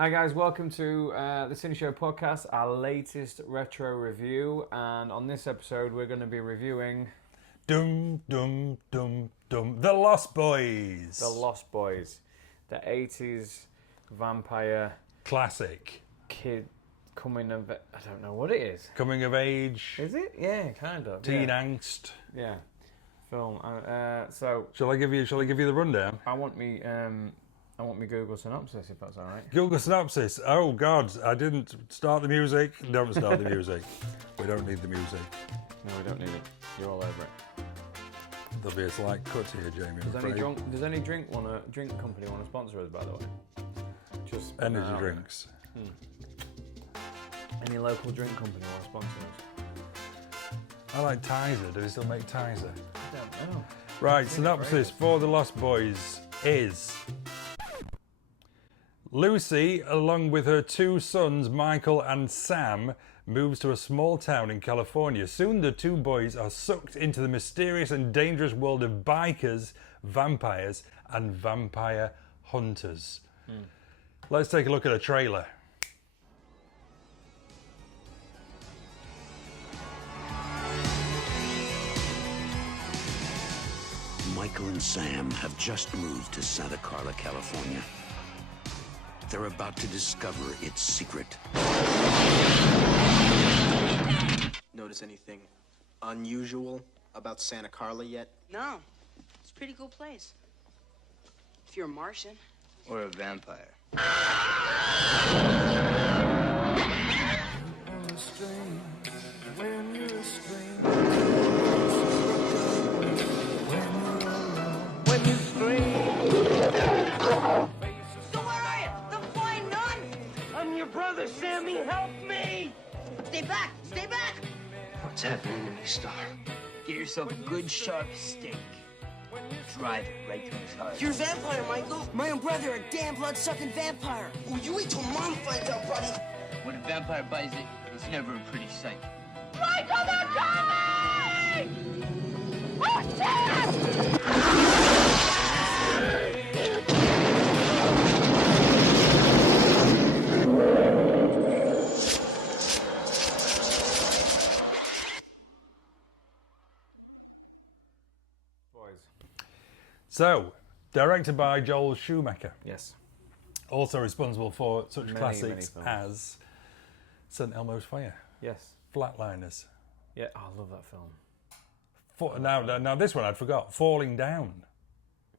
Hi guys, welcome to the Cine Show podcast, our latest retro review, and on this episode we're going to be reviewing Dum dum dum dum. The Lost Boys. The Lost Boys, the 80s vampire Classic. kid coming of, I don't know what it is. Coming of age. Is it? Yeah, kind of. Teen yeah. angst. Yeah, film. So Shall I give you the rundown? I want me Google synopsis if that's all right. Google synopsis. Oh God, I didn't start the music. Don't start the music. We don't need the music. No, we don't need it. You're all over it. There'll be a slight cut here, Jamie. Does any drink company want to sponsor us, by the way? Just putting that Energy out there. drinks. Any local drink company want to sponsor us? I like Tizer. Do they still make Tizer? I don't know. Right, synopsis for The Lost Boys is Lucy, along with her two sons, Michael and Sam, moves to a small town in California. Soon the two boys are sucked into the mysterious and dangerous world of bikers, vampires, and vampire hunters. Let's take a look at a trailer. Michael and Sam have just moved to Santa Carla, California. They're about to discover its secret. Notice anything unusual about Santa Carla yet? No, it's a pretty cool place. If you're a Martian. Or a vampire? So where are you? The flying nun? I'm your brother, Sammy. Help me! Stay back! Stay back! What's happening to me, Star? Get yourself a good sharp steak. Drive it right through his heart. You're a vampire, Michael. My own brother, a damn blood-sucking vampire. Oh, you wait till Mom finds out, buddy. When a vampire bites it, it's never a pretty sight. Michael, they're coming! Oh, shit! Boys. So, directed by Joel Schumacher. Yes. Also responsible for such Many classics films. as St. Elmo's Fire, Yes. Flatliners. Yeah, I love that film. Now this one I'd forgot. Falling Down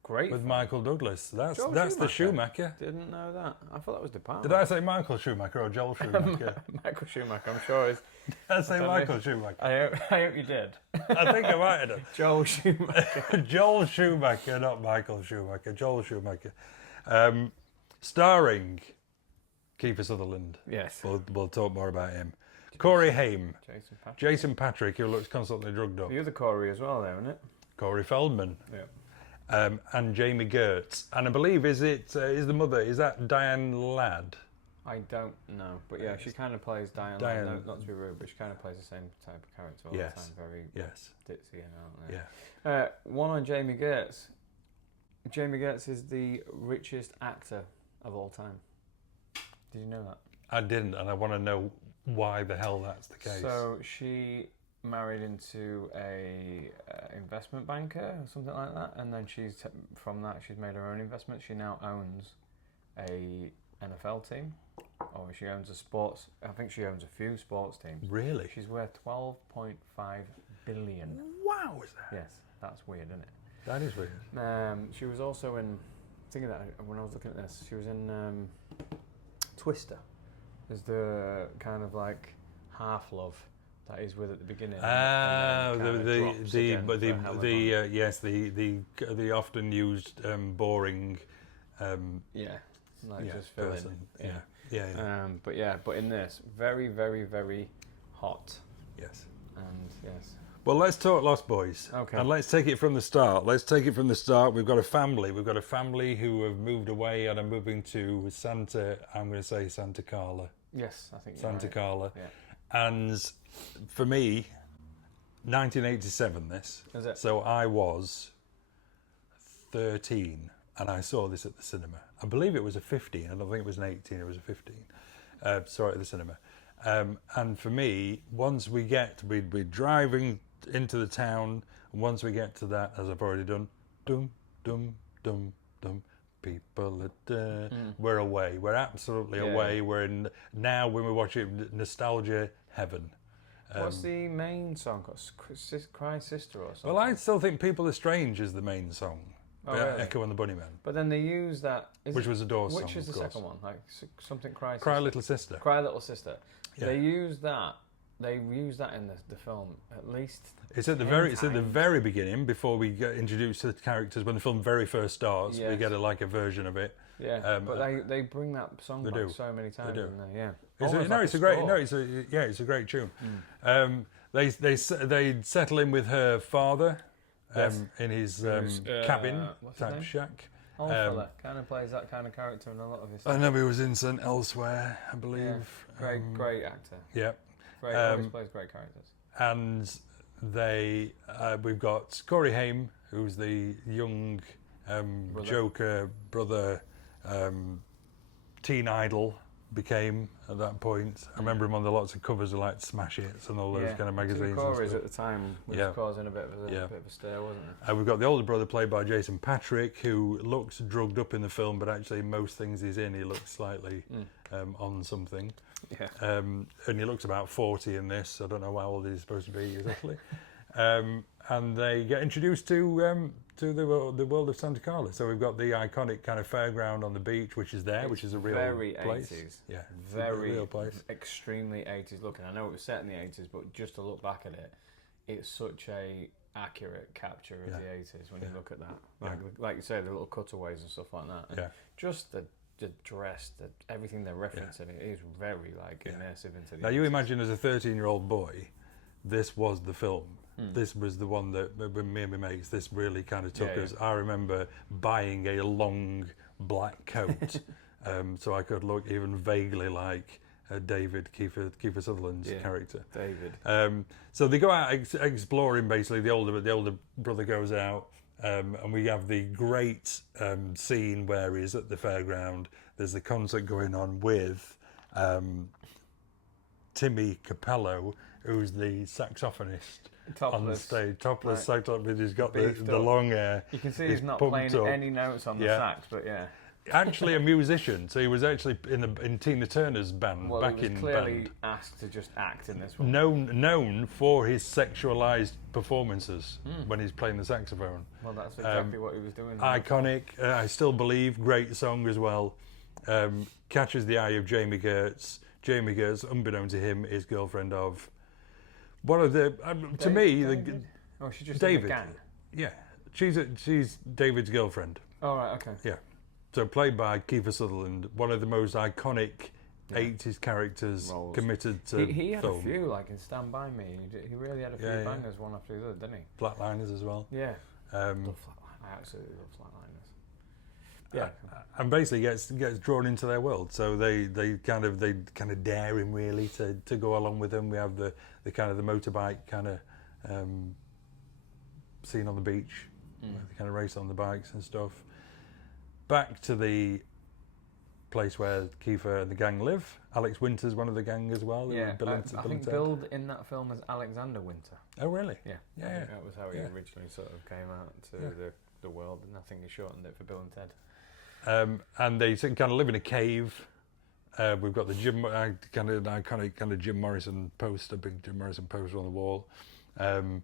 Great. with film. Michael Douglas. That's Joel the Schumacher. Didn't know that. I thought that was De Palma. Did I say Michael Schumacher or Joel Schumacher? Michael Schumacher, I'm sure is. Did I say don't Michael know. Schumacher? I hope you did. I think I might have done. Joel Schumacher. Joel Schumacher, not Michael Schumacher. Joel Schumacher. Starring Kiefer Sutherland. Yes. We'll talk more about him. Corey Haim. Jason Patrick. Jason Patrick, who looks constantly drugged up. The other Corey as well there, isn't it? Corey Feldman. Yeah. And Jamie Gertz. And I believe, is the mother, is that Diane Ladd? I don't know. But yeah, she kind of plays Diane. Diane- Not to be rude, but she kind of plays the same type of character all Yes. the time. Very Yes. ditzy and out there. Yeah. One on Jamie Gertz. Jamie Gertz is the richest actor of all time. Did you know that? I didn't, and I want to know why the hell that's the case. So she married into a investment banker or something like that, and then from that she's made her own investment. She now owns a NFL team, or she owns I think she owns a few sports teams. Really? She's worth $12.5 billion. Wow, is that? Yes, that's weird, isn't it? That is weird. She was also in, thinking that when I was looking at this, she was in Twister. There's the kind of like half love that he's with at the beginning. Ah, and then kind of drops again for Helen Hunt. the often used boring Yeah, like yeah, just fill person. in. Yeah. But in this, very, very, very hot. Yes. And yes. Well, let's talk Lost Boys. Okay. And let's take it from the start. We've got a family. We've got a family who have moved away and are moving to Santa Carla. Yes, I think you're Santa right. Carla. Yeah. And for me, 1987 this. Is it? So I was 13. and I saw this at the cinema. I believe it was a 15. I don't think it was an 18. It was a 15. Saw it at the cinema. And for me, once we're driving into the town, and once we get to that, as I've already done, dum dum dum dum. People, we're away. We're absolutely away. Yeah. We're in now when we watch it, nostalgia heaven. What's the main song called? Cry Sister or something? Well, I still think "People Are Strange" is the main song. Oh, really? Echo and the Bunnymen. But then they use that. Which was a Doors song, Which is the of course. second one? Like something Cry Sister. Cry Little Sister. Cry Little Sister. Yeah. They use that. They use that in the film at least. It's at the very beginning before we get introduced to the characters. When the film very first starts, we Yes. get a version of it. Yeah, but they bring that song back so many times. do. Don't they? Yeah. It's a great tune. They settle in with her father in his cabin what's his type name? shack. Old fella kind of plays that kind of character in a lot of his. I know he was in St. Elsewhere, I believe. Yeah. Great actor. Yeah. Great, always plays great characters. And we've got Corey Haim, who's the young Joker brother, teen idol became at that point. I remember him on lots of covers of like Smash Hits and all those kind of magazines. Corey's at the time was causing a bit of a stir, wasn't it? And we've got the older brother played by Jason Patrick, who looks drugged up in the film, but actually most things he's in, he looks slightly on something. Yeah. And he looks about 40 in this. I don't know how old he's supposed to be exactly. And they get introduced to the world of Santa Carla. So we've got the iconic kind of fairground on the beach, which is there, which is a real very place. 80s. Yeah, very a real place. Extremely 80s looking. I know it was set in the 80s, but just to look back at it, it's such a accurate capture of the 80s when you look at that. Like you say, the little cutaways and stuff like that. And just the dress, everything they're referencing, it is very immersive into the. Now 80s. you imagine as a 13-year-old boy, this was the film. This was the one that with me and my mates, this really kind of took us. I remember buying a long black coat so I could look even vaguely like David Kiefer Sutherland's character. David. So they go out exploring. Basically, the older brother goes out, and we have the great scene where he's at the fairground. There's the concert going on with Timmy Capello, who's the saxophonist. On the stage, topless saxophonist. He's got the long hair. You can see he's not playing any notes on the sax, but actually a musician. So he was actually in Tina Turner's band back he was in clearly band. asked to just act in this one. Known for his sexualized performances when he's playing the saxophone. Well, that's exactly what he was doing. Iconic. I still believe. Great song as well. Catches the eye of Jamie Gertz. Jamie Gertz, unbeknown to him, is girlfriend of one of the she's just David. in the gang. Yeah, she's David's girlfriend. Oh right, okay. Yeah, so played by Kiefer Sutherland, one of the most iconic 80s characters roles. Committed to he had film. a few, like in Stand By Me. He really had a few bangers one after the other, didn't he? Flatliners as well. Yeah. Um, Love Flatliners. I absolutely love Flatliners. Yeah. And basically gets drawn into their world. So they kind of dare him really to go along with them. We have the kind of the motorbike kind of scene on the beach, where they kind of race on the bikes and stuff. Back to the place where Kiefer and the gang live. Alex Winter's one of the gang as well. Yeah, I think billed in that film as Alexander Winter. Oh really? Yeah. Yeah. I think that was how he originally sort of came out to the world, and I think he shortened it for Bill and Ted. And they kind of live in a cave. We've got the iconic kind of Jim Morrison poster, big Jim Morrison poster on the wall, and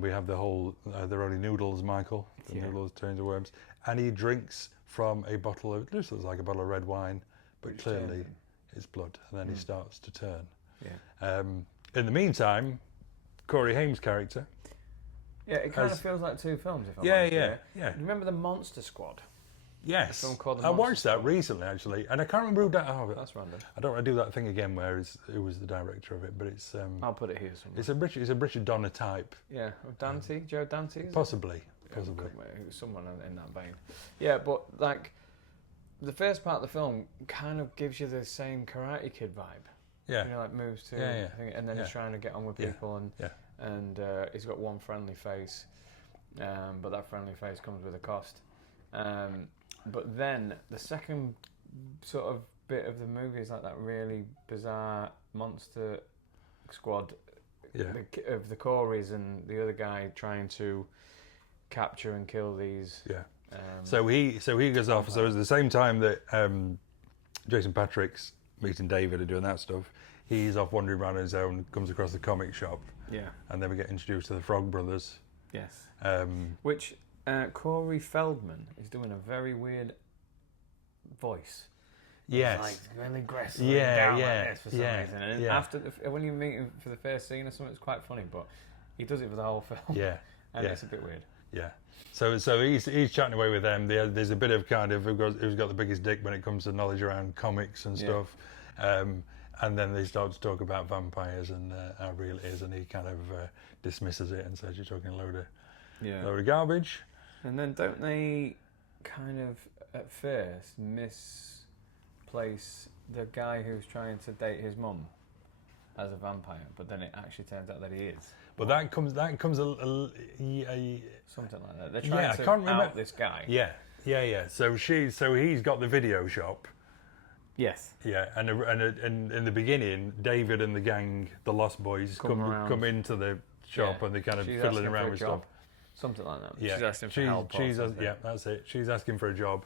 we have the whole "They're only noodles," Michael. The noodles turn into worms, and he drinks from a bottle of, this looks like a bottle of red wine, but clearly it's blood, and then he starts to turn. Yeah. In the meantime, Corey Haim's character. Yeah, it kind of feels like two films. If I'm honest. Yeah. Remember the Monster Squad? Yes, film called The I Monster watched that recently actually, and I can't remember who that. Oh, that's random. I don't want to do that thing again where who was the director of it, but it's. I'll put it here somewhere. It's a Richard Donner type. Yeah, Dante, Joe Dante. Possibly. Someone in that vein. Yeah, but like the first part of the film kind of gives you the same Karate Kid vibe. Yeah. You know, like moves to, and then he's trying to get on with people, and he's got one friendly face, but that friendly face comes with a cost. But then the second sort of bit of the movie is like that really bizarre monster squad of the Coreys and the other guy trying to capture and kill these. Yeah. So he goes off. So at the same time that Jason Patrick's meeting David and doing that stuff, he's off wandering around on his own. Comes across the comic shop. Yeah. And then we get introduced to the Frog Brothers. Yes. Which Corey Feldman is doing a very weird voice. Yes. It's like really aggressive. Down like this for some reason. And yeah. after when you meet him for the first scene or something, it's quite funny, but he does it for the whole film. Yeah. And it's a bit weird. Yeah. So he's chatting away with them. There's a bit of kind of who's got the biggest dick when it comes to knowledge around comics and stuff. And then they start to talk about vampires and how real it is, and he kind of dismisses it and says, "You're talking a load of garbage." And then don't they kind of at first misplace the guy who's trying to date his mum as a vampire, but then it actually turns out that he is. But that comes something like that. They're trying to out this guy. Yeah. So he's got the video shop. Yes. Yeah, and in the beginning, David and the gang, the Lost Boys, come into the shop and they're kind of fiddling around with stuff. Something like that. Yeah. She's asking for help. That's it. She's asking for a job,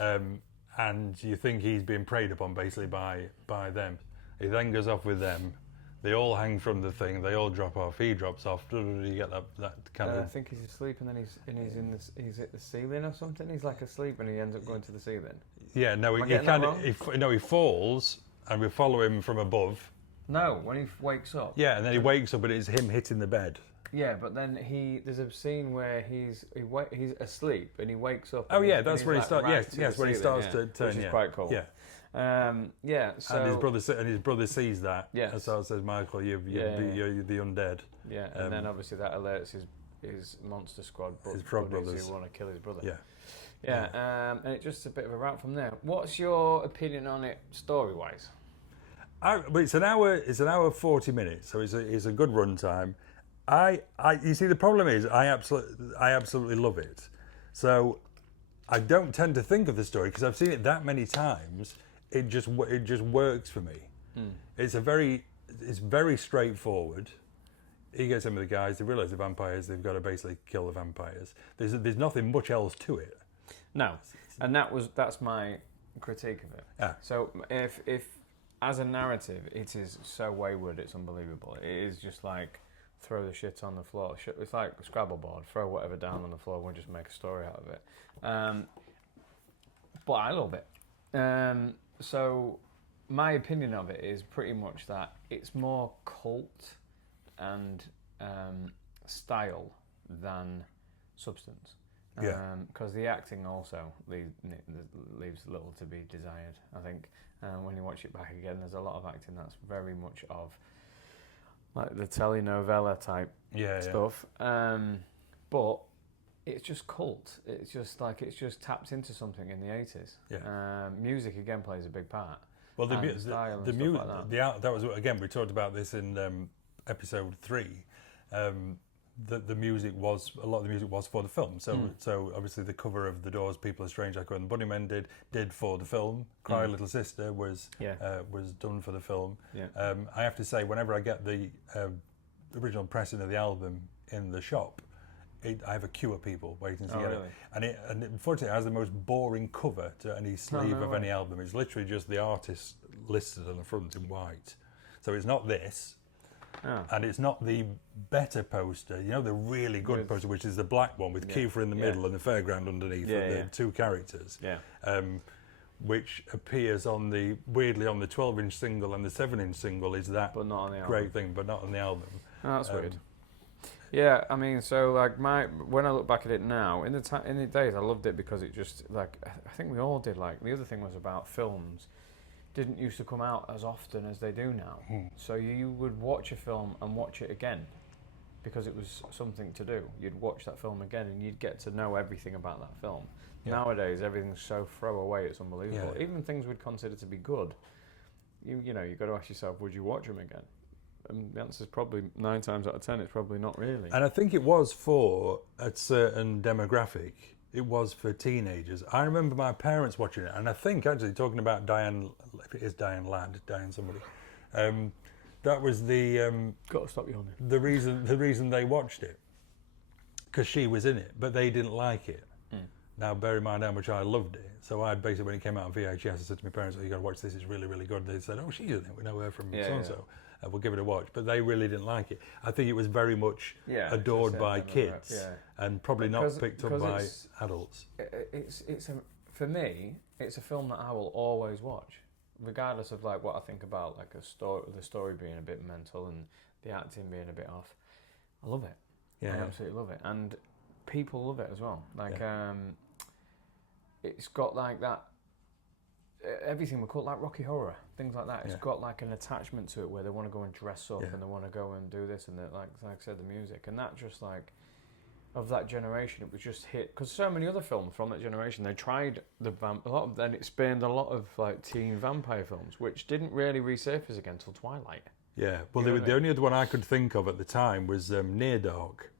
and you think he's being preyed upon basically by them. He then goes off with them. They all hang from the thing. They all drop off. He drops off. You get that kind of. I think he's asleep, and then he's at the ceiling or something. He's like asleep, and he ends up going to the ceiling. Yeah, no, he falls, and we follow him from above. No, when he wakes up. Yeah, and then he wakes up, and it's him hitting the bed. Yeah, but then there's a scene where he's asleep, and he wakes up. Oh yeah, that's where he starts. Yes, when he starts to turn. Which is quite cool. Yeah. So and his brother sees that. Yes. And so it says, Michael, you're the undead. Yeah, and then obviously that alerts his monster squad, his Frog buddies Brothers, who want to kill his brother. Yeah. And it's just a bit of a route from there. What's your opinion on it story-wise? But it's an hour 40 minutes, so it's a good run time. You see, the problem is I absolutely love it. So I don't tend to think of the story because I've seen it that many times. It just works for me. It's very straightforward. He gets in with the guys. They realise the vampires. They've got to basically kill the vampires. There's nothing much else to it. No, and that's my critique of it. Yeah. So if as a narrative, it is so wayward, it's unbelievable. It is just like throw the shit on the floor. It's like a Scrabble board. Throw whatever down on the floor. We'll just make a story out of it. But I love it. So my opinion of it is pretty much that it's more cult and style than substance. Because the acting also leaves little to be desired. I think when you watch it back again, there's a lot of acting that's very much of like the telenovela type stuff. But it's just cult. It's just tapped into something in the 80s. Yeah. Music again plays a big part. Well, the music, that was again. We talked about this in episode 3. The music was a lot of the music was for the film. So obviously the cover of The Doors' "People Are Strange," like when the Bunnymen did for the film. "Cry Little Sister" was done for the film. Yeah. I have to say, whenever I get the original pressing of the album in the shop, I have a queue of people waiting to get it. And unfortunately, it has the most boring cover to any sleeve of any album. It's literally just the artist listed on the front in white. So it's not this. And it's not the better poster, the really good poster, which is the black one with Kiefer in the middle and the fairground underneath with the two characters, which appears weirdly on the 12-inch single, and the 7-inch single is that but not on the album. Great thing, but not on the album. Oh, that's weird. Yeah, I mean, so like when I look back at it now, in the days I loved it because it just like I think we all did. Like the other thing was about films. Didn't used to come out as often as they do now. So you would watch a film and watch it again because it was something to do. You'd watch that film again and you'd get to know everything about that film. Nowadays, everything's so throwaway, it's unbelievable. Even things we'd consider to be good, you've got to ask yourself, would you watch them again? And the answer is probably 9 times out of 10, it's probably not really. And I think it was for a certain demographic. it was for teenagers. I remember my parents watching it, and I think actually talking about Diane, if it is Diane Ladd, Diane somebody, that was the Got to stop yawning. the reason they watched it, because she was in it, but they didn't like it. Now, bear in mind how much I loved it. So I basically, when it came out on VHS, I said to my parents, "Oh, you got to watch this. It's really, really good." And they said, "Oh, she's in it. We know her from so and so. We'll give it a watch." But they really didn't like it. I think it was very much adored by kids and probably not picked up by adults. For me, it's a film that I will always watch, regardless of like what I think about like the story being a bit mental and the acting being a bit off. I love it. I absolutely love it, and people love it as well. Like, it's got like that. Everything we call like Rocky Horror, things like that. It's got like an attachment to it where they want to go and dress up and they want to go and do this and that. Like I said, the music and that just like of that generation, it was just hit because so many other films from that generation they tried a lot of. Then it spawned a lot of like teen vampire films, which didn't really resurface again until Twilight. Yeah, well, the only other one I could think of at the time was Near Dark,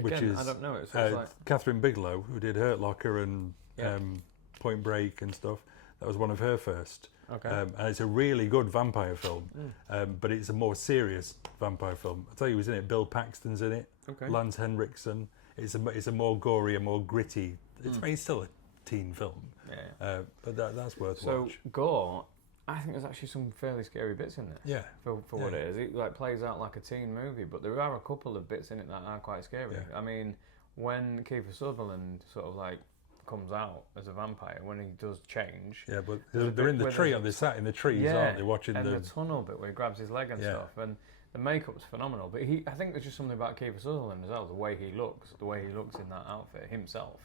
which is I don't know. It's like Catherine Bigelow, who did Hurt Locker and Point Break and stuff. That was one of her first. Okay. And it's a really good vampire film, but it's a more serious vampire film. I'll tell you who's in it. Bill Paxton's in it. Okay. Lance Henriksen. It's a more gory, a more gritty. It's still a teen film. Yeah. But that's worth so watch. gore. I think there's actually some fairly scary bits in there. Yeah. For what it is, it like plays out like a teen movie, but there are a couple of bits in it that are quite scary. Yeah. I mean, when Kiefer Sutherland sort of like comes out as a vampire, when he does change. Yeah, but they're in the tree, aren't they? Sat in the trees, aren't they? Watching the tunnel bit where he grabs his leg and stuff, and the makeup's phenomenal. But I think there's just something about Kiefer Sutherland as well, the way he looks in that outfit himself.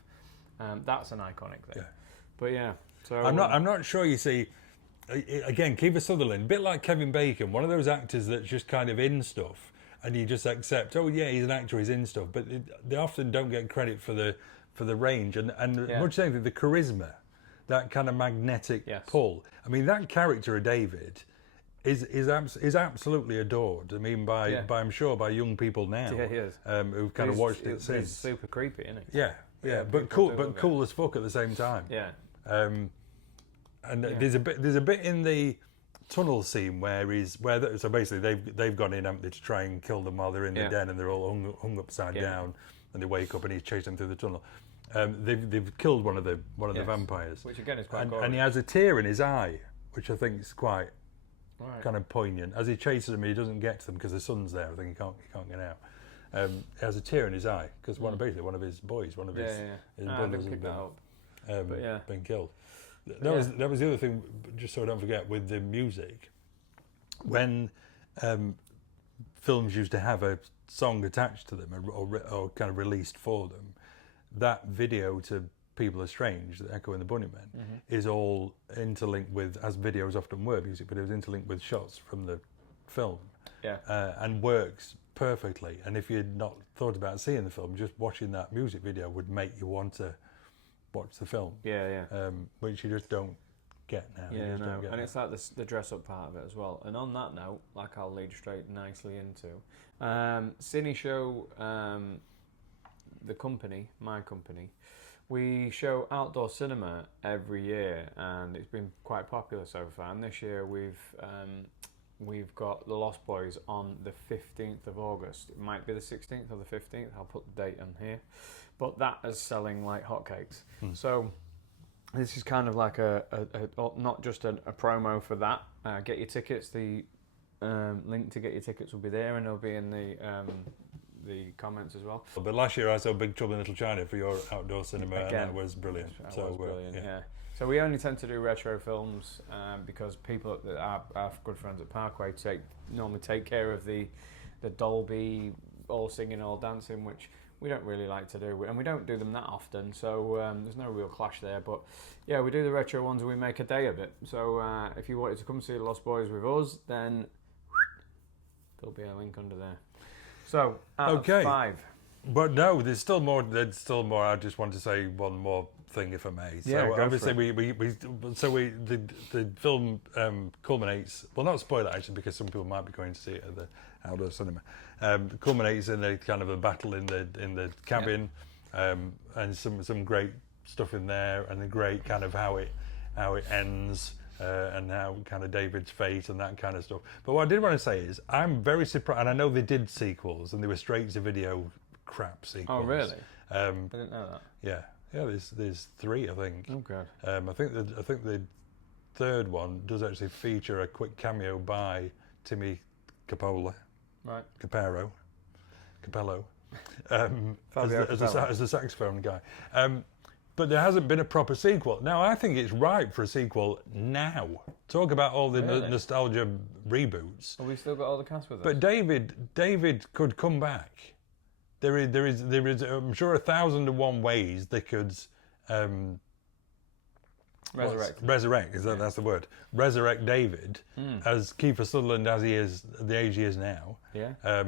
That's an iconic thing. Yeah. But yeah, so I'm not sure. You see, again, Kiefer Sutherland, a bit like Kevin Bacon, one of those actors that's just kind of in stuff, and you just accept, oh yeah, he's an actor, he's in stuff, but they often don't get credit for the range and much the charisma, that kind of magnetic pull. I mean, that character of David is absolutely adored. I mean, by I'm sure by young people now, he is. Who've kind of watched it since. He's super creepy, isn't he? Yeah, but cool as fuck at the same time. Yeah. And there's a bit in the tunnel scene where so basically they've gone in, haven't they, to try and kill them while they're in the den, and they're all hung upside down, and they wake up and he's chasing them through the tunnel. They've killed one of the vampires, which again is quite and he has a tear in his eye, which I think is quite kind of poignant. As he chases them, he doesn't get to them because the sun's there. I think he can't get out. He has a tear in his eye because one of his boys, one of his brothers has been killed. That was the other thing. Just so I don't forget, with the music, when films used to have a song attached to them or kind of released for them, that video to People Are Strange, the Echo and the Bunnymen, is all interlinked with, as videos often were, music videos interlinked with shots from the film, and works perfectly. And if you'd not thought about seeing the film, just watching that music video would make you want to watch the film. Which you just don't get now. And it's like the dress up part of it as well. And on that note, like I'll lead straight nicely into Cine Show, the company, my company, we show outdoor cinema every year, and it's been quite popular so far. And this year we've got The Lost Boys on the 15th of August. It might be the 16th or the 15th. I'll put the date on here. But that is selling like hotcakes. So this is kind of like a not just a promo for that. Get your tickets. The link to get your tickets will be there, and it'll be in the comments as well. But last year I saw Big Trouble in Little China for your outdoor cinema, and that was brilliant. So we only tend to do retro films because people, our good friends at Parkway, normally take care of the Dolby all singing, all dancing, which we don't really like to do, and we don't do them that often, so there's no real clash there. But yeah, we do the retro ones and we make a day of it. So if you wanted to come see The Lost Boys with us, then there'll be a link under there. So out of 5. But no, there's still more. I just want to say one more thing, if I may. So obviously the film culminates. Well, not spoil it actually, because some people might be going to see it at the outdoor cinema. Culminates in a kind of a battle in the cabin, and some great stuff in there, and the great kind of how it ends. And how kind of David's fate and that kind of stuff. But what I did want to say is I'm very surprised, and I know they did sequels and they were straight to video crap sequels. Oh really? I didn't know that. Yeah. There's 3, I think. Oh god. I think the third one does actually feature a quick cameo by Timmy Capello. Right. Capello. Fabio Capello. As the saxophone guy. But there hasn't been a proper sequel. Now, I think it's ripe for a sequel now. Talk about all the Really? nostalgia reboots. Have we still got all the cast with us? But David could come back. There is I'm sure 1,001 ways they could resurrect. That's the word? Resurrect David as Kiefer Sutherland as he is at the age he is now. Yeah. I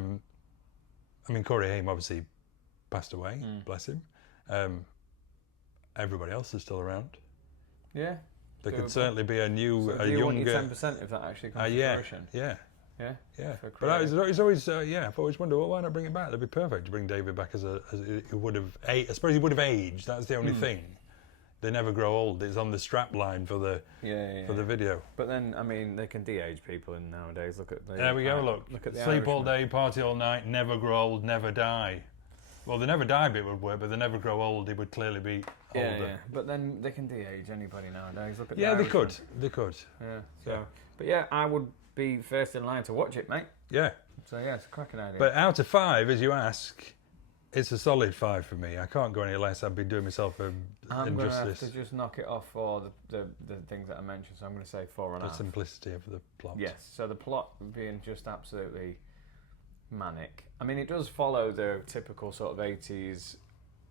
mean, Corey Haim obviously passed away. Bless him. Everybody else is still around. Yeah. There could certainly be a new, So a do you want younger. your 10% if that actually comes to Yeah, fruition? yeah, Yeah. yeah. For But creative. it's always, I've always wondered, well, why not bring it back? That'd be perfect to bring David back as he would have. I suppose he would have aged. That's the only thing. They never grow old. It's on the strap line for the video. But then, I mean, they can de-age people in nowadays. Look at the. There we go. Look at the sleep all Irishman. day, party all night, never grow old, never die. Well, the never die bit would work, but the never grow old, he would clearly be older. Yeah. But then they can de-age anybody nowadays. Look at. Yeah, the they could. Irishman. They could. Yeah. So, Yeah. but yeah, I would be first in line to watch it, mate. Yeah. So yeah, it's a cracking idea. But out of 5, as you ask, it's a solid 5 for me. I can't go any less. I'd be doing myself an I'm going to have injustice. to just knock it off for the things that I mentioned. So I'm going to say 4.5. The simplicity of the plot. Yes. So the plot being just absolutely manic. I mean, it does follow the typical sort of 80s,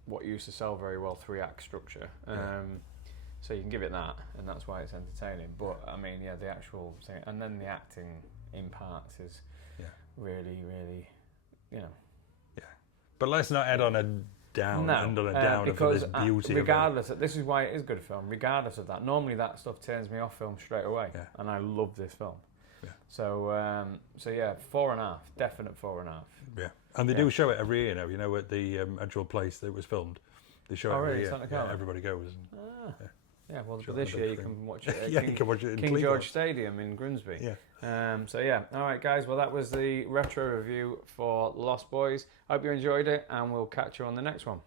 what used to sell very well, 3-act structure. So you can give it that, and that's why it's entertaining. But I mean, yeah, the actual thing, and then the acting in parts is really, really, you know. Yeah. But let's not end on a down. End on a down for this beauty. Regardless, this is why it is a good film. Regardless of that, normally that stuff turns me off film straight away, Yeah. and I love this film. Yeah. So yeah, 4.5, definite 4.5. Yeah. And they do show it every year now. You know, at the actual place that it was filmed, they show it every year. Santa Yeah, Carla? everybody goes. Yeah, well, Sure, this the year big you thing. can watch it at Yeah, you can watch it in King Cleveland. George Stadium in Grimsby. Yeah. So yeah, all right, guys. Well, that was the retro review for Lost Boys. Hope you enjoyed it, and we'll catch you on the next one.